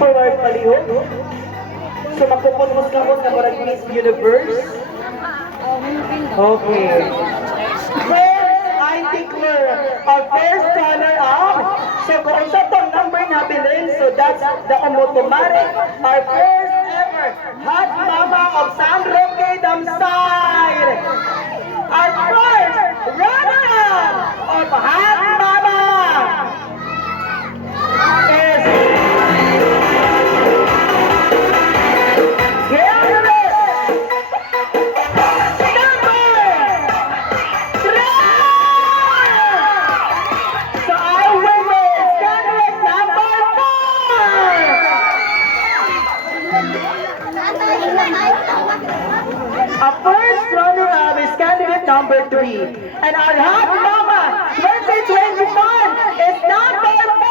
forward palihog. So magpupunmos-kamos na parang Miss Universe. Okay. First, I declare our first runner-up. So kung sa itong number na bilhin, so that's the automatic, our first ever Hot Mama of San Roque Damsay. Our first runner-up of Hot Mama is a first runner-up is candidate number 3. And our Hot Mama 2021 is number 4!